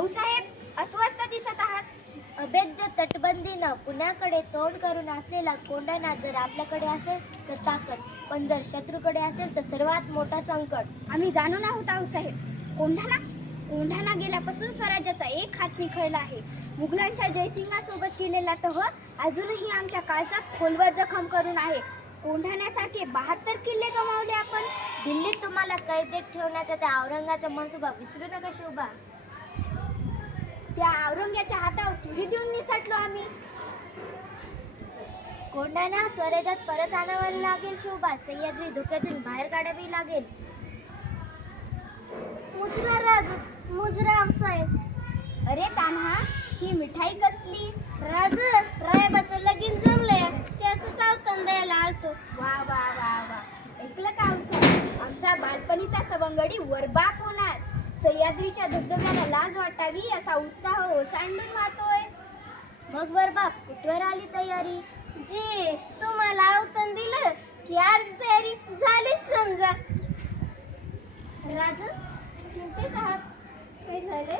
आऊसाहेब अस्वस्थ दिसत आहात. अभेद्य तटबंदीनं पुण्याकडे तोंड करून असलेला कोंढाणा जर आपल्याकडे असेल तर ताकद, पण जर शत्रूकडे असेल तर सर्वात मोठा संकट. आम्ही जाणून आहोत आऊसाहेब. कोंढाणा गेल्यापासून स्वराज्याचा एक हात निखळला आहे. मुघलांच्या जयसिंगासोबत केलेला तह अजूनही आमच्या काळजात खोलवर जखम करून आहे. कोंढाण्यासारखे 72 किल्ले गमावले आपण. दिल्लीत तुम्हाला कैदेत ठेवण्याचा त्या औरंगाचा मनसुबा विसरू नका शोभा. त्या औरंग्याच्या हातावर तुरी देऊन निसटलो आम्ही. कोंढाणा स्वराज्यात परत आणावं लागेल शोभा. सह्याद्री धोक्यातून बाहेर काढावी लागेल. मुजरा साहेब. अरे तान्हा, ही मिठाई कसली? रायबाचं लगीन जमलंय, त्याचं चावतन द्यायला आलतो. वा वा वा वा, ऐकलं का आऊसाहेब? आमचा बालपणीचा सवंगडी वरबाप होणार. सह्याद्रीच्या धबधब्याला लाज वाटावी असा उत्साह ओसांडून वाहतोय. मग वर बाप कुठवर आली तयारी? जी तुम्हाला आवतन दिलं की अर्धी तयारी झालीच समजा. राज, चिंतेत आहात? काय झाले?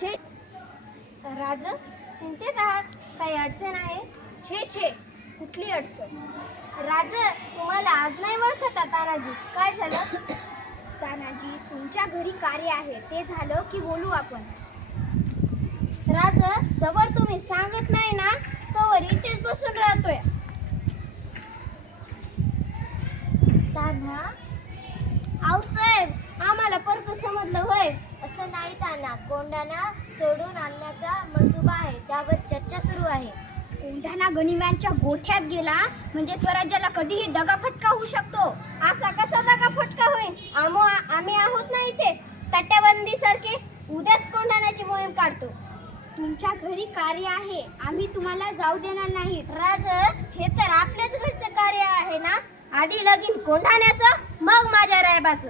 छे राज, चिंतेत आहात? काही अडचण आहे? छे कुठली अडचण? राज, तुम्हाला आज नाही ओळखत तानाजी. काय झालं? तानाजी, तुमच्या घरी कार्य आहे, ते झालं की बोलू आपण. राज, जवळ तुम्ही सांगत नाही ना तोवर इथेच बसून राहतोय. तान्हा, आऊसाहेब, आम्हाला परत समजलं होय. असं नाही तान्हा. कोंढाणा सोडून आणण्याचा मनसुबा आहे, त्यावर चर्चा सुरू आहे. कोंढाणा गनिम्यांच्या गोठ्यात गेला म्हणजे स्वराज्याला कधीही दगाफटका होऊ शकतो. असा कसा दगाफटका होईल? आम्ही आहोत ना इथे तटबंदी सारखे. उद्याच कोंढाण्याची मोहीम काढतो. तुमच्या घरी कार्य आहे, आम्ही तुम्हाला जाऊ देणार नाही. राज, हे तर आपल्याच घरचं कार्य आहे ना. आधी लगीन कोंढाण्याचं, मग माझ्या रायबाचं.